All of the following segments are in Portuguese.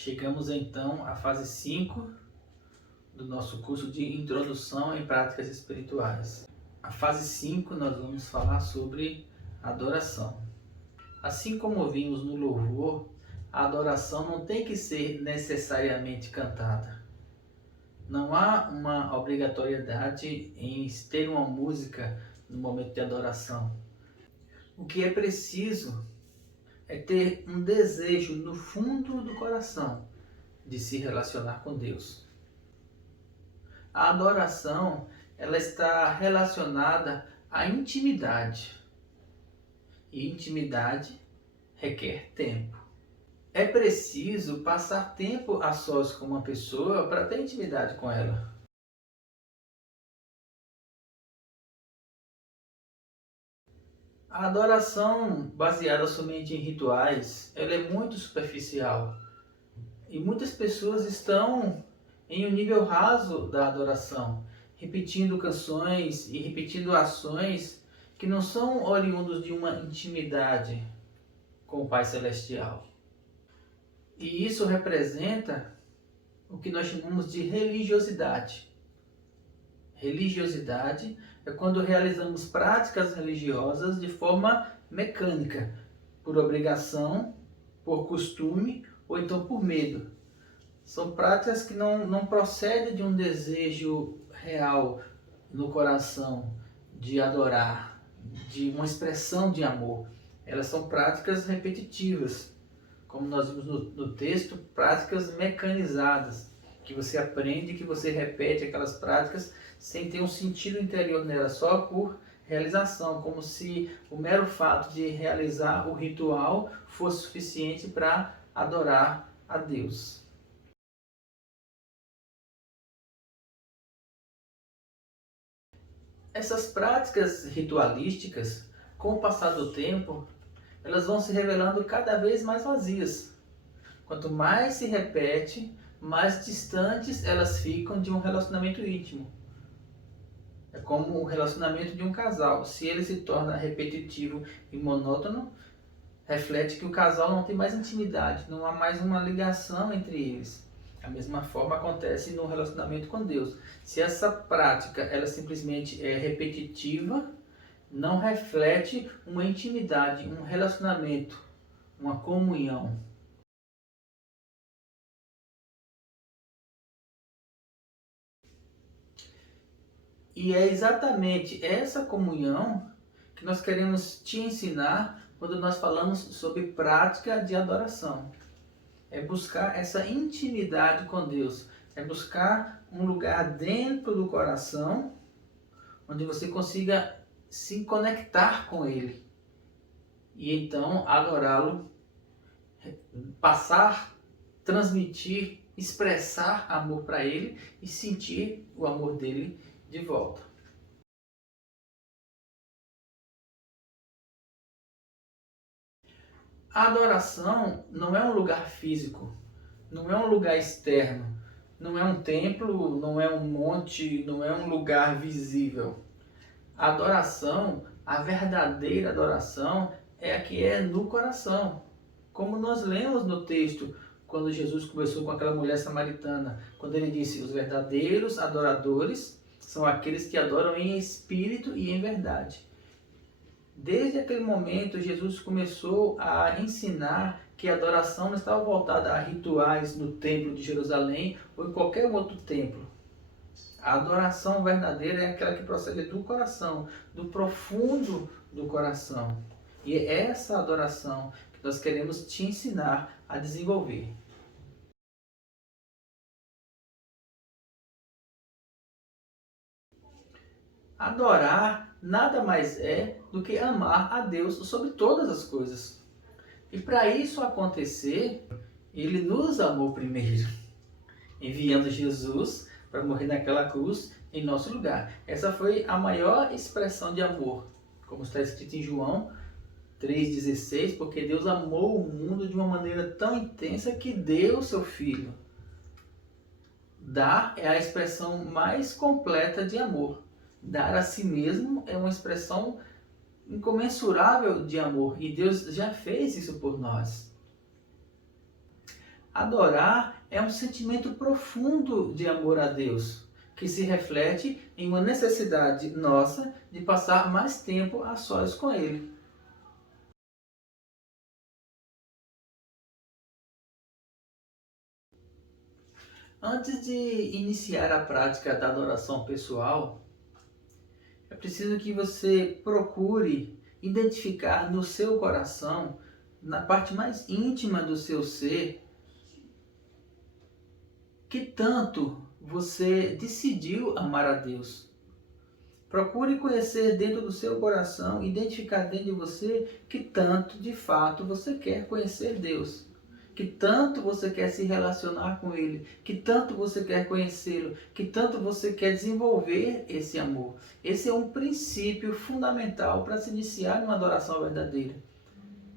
Chegamos então à fase 5 do nosso curso de Introdução em Práticas Espirituais. A fase 5 nós vamos falar sobre adoração. Assim como vimos no louvor, a adoração não tem que ser necessariamente cantada. Não há uma obrigatoriedade em ter uma música no momento de adoração. O que é preciso é ter um desejo no fundo do coração de se relacionar com Deus. A adoração, ela está relacionada à intimidade. E intimidade requer tempo. É preciso passar tempo a sós com uma pessoa para ter intimidade com ela. A adoração baseada somente em rituais, ela é muito superficial. E muitas pessoas estão em um nível raso da adoração, repetindo canções e repetindo ações que não são oriundos de uma intimidade com o Pai Celestial. E isso representa o que nós chamamos de religiosidade. Religiosidade é quando realizamos práticas religiosas de forma mecânica, por obrigação, por costume ou então por medo. São práticas que não procedem de um desejo real no coração de adorar, de uma expressão de amor. Elas são práticas repetitivas, como nós vimos no texto, práticas mecanizadas, que você aprende, que você repete aquelas práticas sem ter um sentido interior nela, só por realização, como se o mero fato de realizar o ritual fosse suficiente para adorar a Deus. Essas práticas ritualísticas, com o passar do tempo, elas vão se revelando cada vez mais vazias. Quanto mais se repete, mais distantes elas ficam de um relacionamento íntimo. É como o relacionamento de um casal. Se ele se torna repetitivo e monótono, reflete que o casal não tem mais intimidade, não há mais uma ligação entre eles. Da mesma forma acontece no relacionamento com Deus. Se essa prática ela simplesmente é repetitiva, não reflete uma intimidade, um relacionamento, uma comunhão. E é exatamente essa comunhão que nós queremos te ensinar quando nós falamos sobre prática de adoração. É buscar essa intimidade com Deus, é buscar um lugar dentro do coração onde você consiga se conectar com Ele e então adorá-lo, passar, transmitir, expressar amor para Ele e sentir o amor dele de volta. A adoração não é um lugar físico, não é um lugar externo, não é um templo, não é um monte, não é um lugar visível. A adoração, a verdadeira adoração, é a que é no coração. Como nós lemos no texto, quando Jesus conversou com aquela mulher samaritana, quando ele disse: os verdadeiros adoradores são aqueles que adoram em espírito e em verdade. Desde aquele momento, Jesus começou a ensinar que a adoração não estava voltada a rituais no templo de Jerusalém ou em qualquer outro templo. A adoração verdadeira é aquela que procede do coração, do profundo do coração. E é essa adoração que nós queremos te ensinar a desenvolver. Adorar nada mais é do que amar a Deus sobre todas as coisas. E para isso acontecer, Ele nos amou primeiro, enviando Jesus para morrer naquela cruz em nosso lugar. Essa foi a maior expressão de amor, como está escrito em João 3,16, porque Deus amou o mundo de uma maneira tão intensa que deu o seu Filho. Dar é a expressão mais completa de amor. Dar a si mesmo é uma expressão incomensurável de amor, e Deus já fez isso por nós. Adorar é um sentimento profundo de amor a Deus, que se reflete em uma necessidade nossa de passar mais tempo a sós com Ele. Antes de iniciar a prática da adoração pessoal, é preciso que você procure identificar no seu coração, na parte mais íntima do seu ser, que tanto você decidiu amar a Deus. Procure conhecer dentro do seu coração, identificar dentro de você que tanto de fato você quer conhecer Deus. Que tanto você quer se relacionar com Ele, que tanto você quer conhecê-lo, que tanto você quer desenvolver esse amor. Esse é um princípio fundamental para se iniciar numa adoração verdadeira.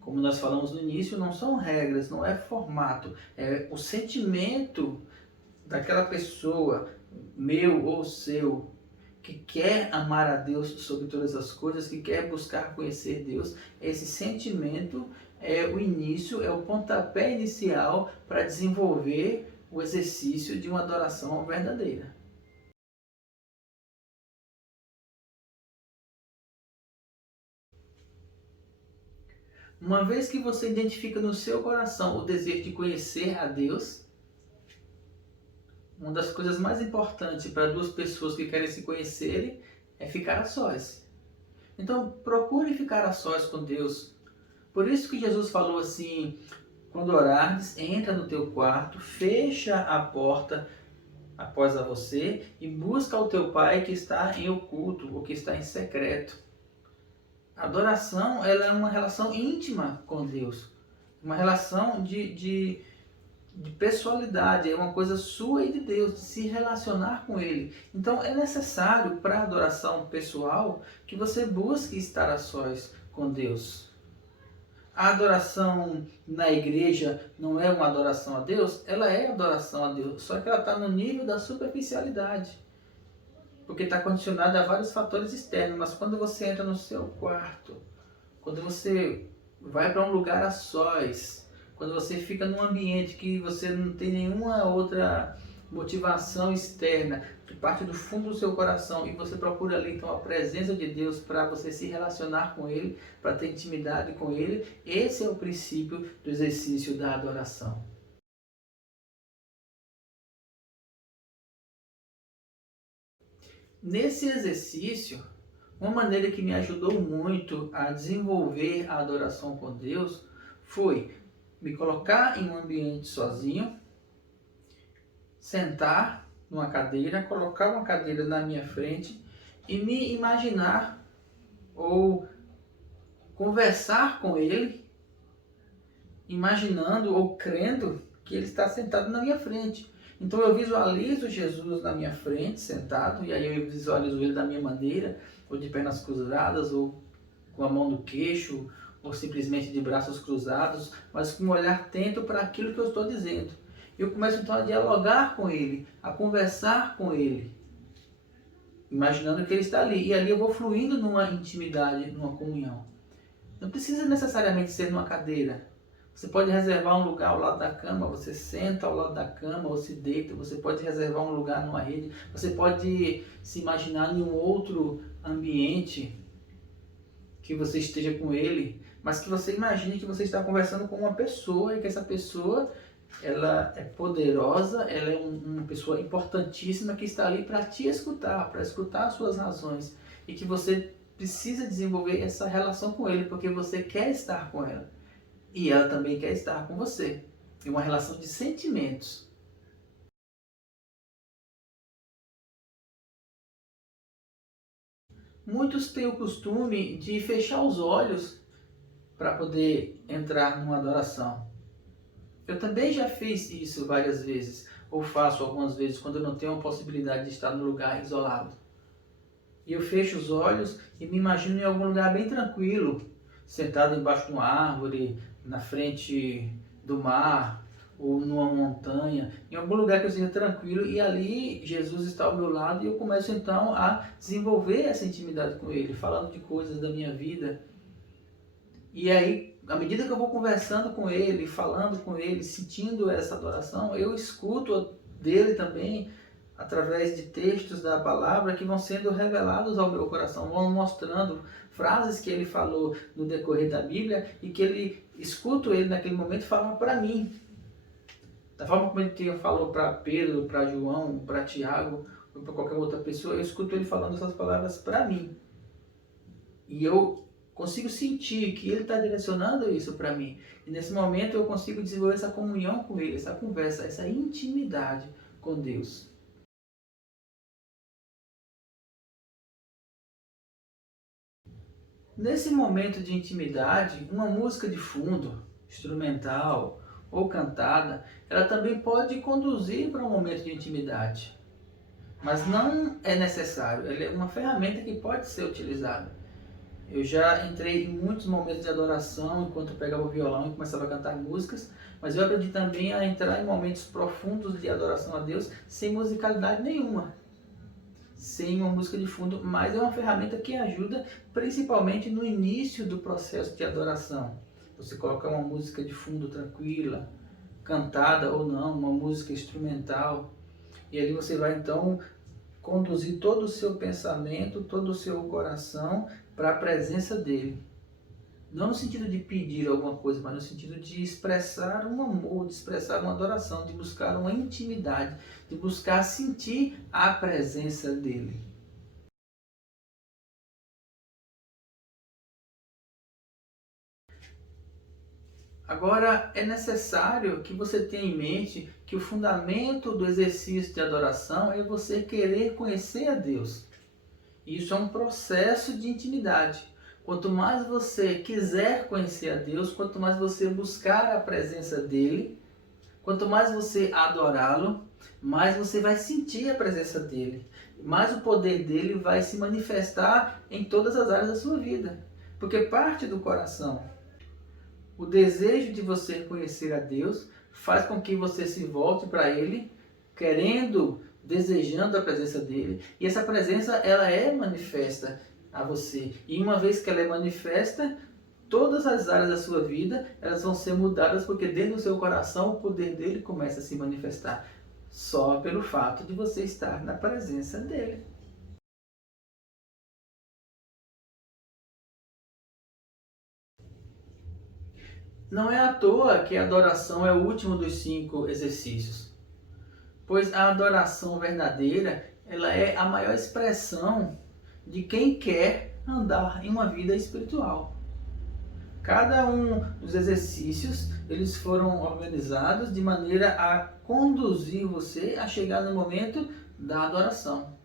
Como nós falamos no início, não são regras, não é formato, é o sentimento daquela pessoa, meu ou seu, que quer amar a Deus sobre todas as coisas, que quer buscar conhecer Deus. Esse sentimento é o início, é o pontapé inicial para desenvolver o exercício de uma adoração verdadeira. Uma vez que você identifica no seu coração o desejo de conhecer a Deus, uma das coisas mais importantes para duas pessoas que querem se conhecerem é ficar a sós. Então, procure ficar a sós com Deus. Por isso que Jesus falou assim: quando orares, entra no teu quarto, fecha a porta após a você e busca o teu Pai que está em oculto, ou que está em secreto. A adoração, ela é uma relação íntima com Deus, uma relação de pessoalidade, é uma coisa sua e de Deus, de se relacionar com Ele. Então é necessário para a adoração pessoal que você busque estar a sós com Deus. A adoração na igreja não é uma adoração a Deus? Ela é adoração a Deus, só que ela está no nível da superficialidade, porque está condicionada a vários fatores externos. Mas quando você entra no seu quarto, quando você vai para um lugar a sós, quando você fica num ambiente que você não tem nenhuma outra motivação externa, que parte do fundo do seu coração, e você procura ali então a presença de Deus para você se relacionar com Ele, para ter intimidade com Ele, esse é o princípio do exercício da adoração. Nesse exercício, uma maneira que me ajudou muito a desenvolver a adoração com Deus foi me colocar em um ambiente sozinho, sentar numa cadeira, colocar uma cadeira na minha frente e me imaginar ou conversar com Ele, imaginando ou crendo que Ele está sentado na minha frente. Então eu visualizo Jesus na minha frente, sentado, e aí eu visualizo Ele da minha maneira, ou de pernas cruzadas, ou com a mão no queixo, ou simplesmente de braços cruzados, mas com um olhar atento para aquilo que eu estou dizendo. Eu começo então a dialogar com Ele, a conversar com Ele, imaginando que Ele está ali. E ali eu vou fluindo numa intimidade, numa comunhão. Não precisa necessariamente ser numa cadeira. Você pode reservar um lugar ao lado da cama, você senta ao lado da cama ou se deita. Você pode reservar um lugar numa rede. Você pode se imaginar em um outro ambiente que você esteja com Ele, mas que você imagine que você está conversando com uma pessoa e que essa pessoa, ela é poderosa, ela é uma pessoa importantíssima que está ali para te escutar, para escutar as suas razões, e que você precisa desenvolver essa relação com Ele, porque você quer estar com ela e ela também quer estar com você. É uma relação de sentimentos. Muitos têm o costume de fechar os olhos para poder entrar numa adoração. Eu também já fiz isso várias vezes, ou faço algumas vezes quando eu não tenho a possibilidade de estar num lugar isolado. E eu fecho os olhos e me imagino em algum lugar bem tranquilo, sentado embaixo de uma árvore, na frente do mar, ou numa montanha, em algum lugar que eu seja tranquilo, e ali Jesus está ao meu lado e eu começo então a desenvolver essa intimidade com Ele, falando de coisas da minha vida. E aí, à medida que eu vou conversando com ele, falando com ele, sentindo essa adoração, eu escuto dele também através de textos da palavra que vão sendo revelados ao meu coração, vão mostrando frases que ele falou no decorrer da Bíblia e que escuto ele naquele momento falar para mim. Da forma como ele falou para Pedro, para João, para Tiago, ou para qualquer outra pessoa, eu escuto ele falando essas palavras para mim. E eu consigo sentir que ele está direcionando isso para mim. E nesse momento eu consigo desenvolver essa comunhão com ele, essa conversa, essa intimidade com Deus. Nesse momento de intimidade, uma música de fundo, instrumental ou cantada, ela também pode conduzir para um momento de intimidade. Mas não é necessário, ela é uma ferramenta que pode ser utilizada. Eu já entrei em muitos momentos de adoração enquanto eu pegava o violão e começava a cantar músicas, mas eu aprendi também a entrar em momentos profundos de adoração a Deus sem musicalidade nenhuma, sem uma música de fundo, mas é uma ferramenta que ajuda principalmente no início do processo de adoração. Você coloca uma música de fundo tranquila, cantada ou não, uma música instrumental, e ali você vai então conduzir todo o seu pensamento, todo o seu coração para a presença dele. Não no sentido de pedir alguma coisa, mas no sentido de expressar um amor, de expressar uma adoração, de buscar uma intimidade, de buscar sentir a presença dele. Agora, é necessário que você tenha em mente que o fundamento do exercício de adoração é você querer conhecer a Deus. Isso é um processo de intimidade. Quanto mais você quiser conhecer a Deus, quanto mais você buscar a presença dele, quanto mais você adorá-lo, mais você vai sentir a presença dele. Mais o poder dele vai se manifestar em todas as áreas da sua vida. Porque parte do coração. O desejo de você conhecer a Deus faz com que você se volte para ele, querendo, desejando a presença dele. E essa presença, ela é manifesta a você. E uma vez que ela é manifesta, todas as áreas da sua vida, elas vão ser mudadas, porque dentro do seu coração o poder dele começa a se manifestar. Só pelo fato de você estar na presença dele. Não é à toa que a adoração é o último dos 5 exercícios, pois a adoração verdadeira, ela é a maior expressão de quem quer andar em uma vida espiritual. Cada um dos exercícios, eles foram organizados de maneira a conduzir você a chegar no momento da adoração.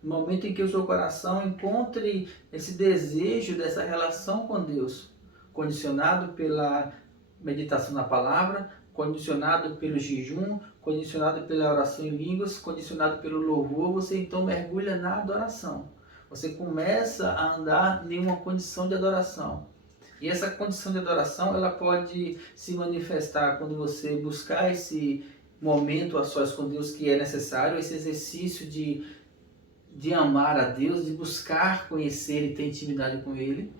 No momento em que o seu coração encontre esse desejo dessa relação com Deus, condicionado pela meditação na palavra, condicionado pelo jejum, condicionado pela oração em línguas, condicionado pelo louvor, você então mergulha na adoração. Você começa a andar em uma condição de adoração. E essa condição de adoração, ela pode se manifestar quando você buscar esse momento a sós com Deus que é necessário, esse exercício de amar a Deus, de buscar conhecer e ter intimidade com Ele.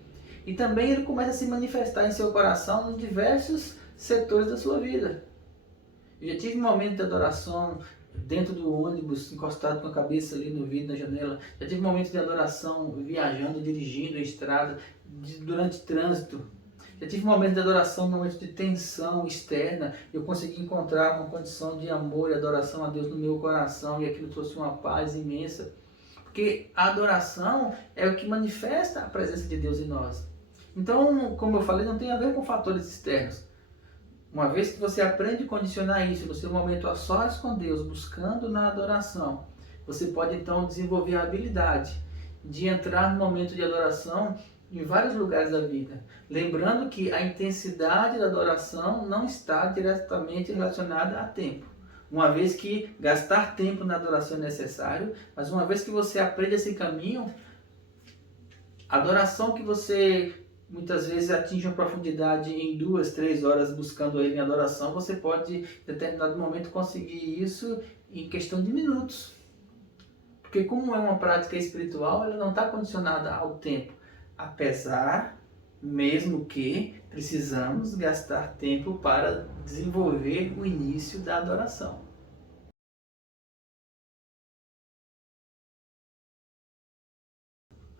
E também ele começa a se manifestar em seu coração em diversos setores da sua vida. Eu já tive um momento de adoração dentro do ônibus, encostado com a cabeça ali no vidro, na janela. Já tive um momento de adoração viajando, dirigindo a estrada, durante trânsito. Já tive um momento de adoração, um momento de tensão externa. Eu consegui encontrar uma condição de amor e adoração a Deus no meu coração, e aquilo trouxe uma paz imensa. Porque a adoração é o que manifesta a presença de Deus em nós. Então, como eu falei, não tem a ver com fatores externos. Uma vez que você aprende a condicionar isso no seu momento a sós com Deus, buscando na adoração, você pode então desenvolver a habilidade de entrar no momento de adoração em vários lugares da vida. Lembrando que a intensidade da adoração não está diretamente relacionada a tempo. Uma vez que gastar tempo na adoração é necessário, mas uma vez que você aprende esse caminho, a adoração que você muitas vezes atinge uma profundidade em 2, 3 horas buscando ele em adoração, você pode, em determinado momento, conseguir isso em questão de minutos. Porque como é uma prática espiritual, ela não está condicionada ao tempo. Apesar mesmo que precisamos gastar tempo para desenvolver o início da adoração.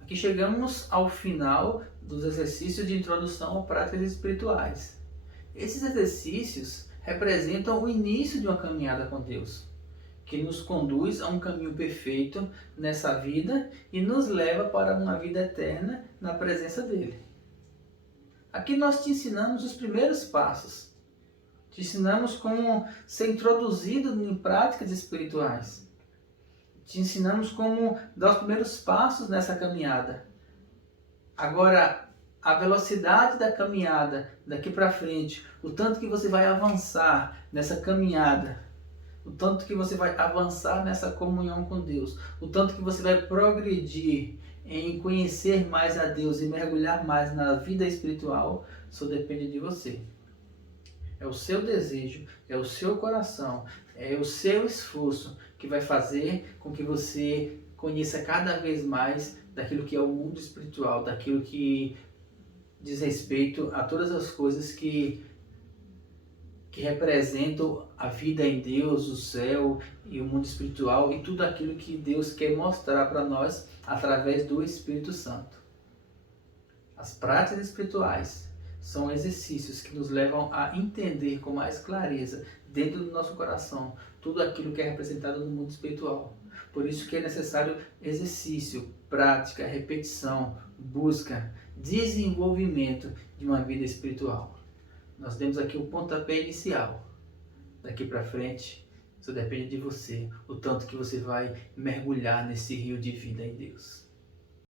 Aqui chegamos ao final dos exercícios de introdução a práticas espirituais. Esses exercícios representam o início de uma caminhada com Deus, que nos conduz a um caminho perfeito nessa vida e nos leva para uma vida eterna na presença dele. Aqui nós te ensinamos os primeiros passos. Te ensinamos como ser introduzido em práticas espirituais. Te ensinamos como dar os primeiros passos nessa caminhada. Agora, a velocidade da caminhada daqui para frente, o tanto que você vai avançar nessa caminhada, o tanto que você vai avançar nessa comunhão com Deus, o tanto que você vai progredir em conhecer mais a Deus e mergulhar mais na vida espiritual, só depende de você. É o seu desejo, é o seu coração, é o seu esforço que vai fazer com que você conheça cada vez mais daquilo que é o mundo espiritual, daquilo que diz respeito a todas as coisas que representam a vida em Deus, o céu e o mundo espiritual e tudo aquilo que Deus quer mostrar para nós através do Espírito Santo. As práticas espirituais são exercícios que nos levam a entender com mais clareza, dentro do nosso coração, tudo aquilo que é representado no mundo espiritual. Por isso que é necessário exercício, prática, repetição, busca, desenvolvimento de uma vida espiritual. Nós temos aqui o pontapé inicial. Daqui para frente, só depende de você, o tanto que você vai mergulhar nesse rio de vida em Deus.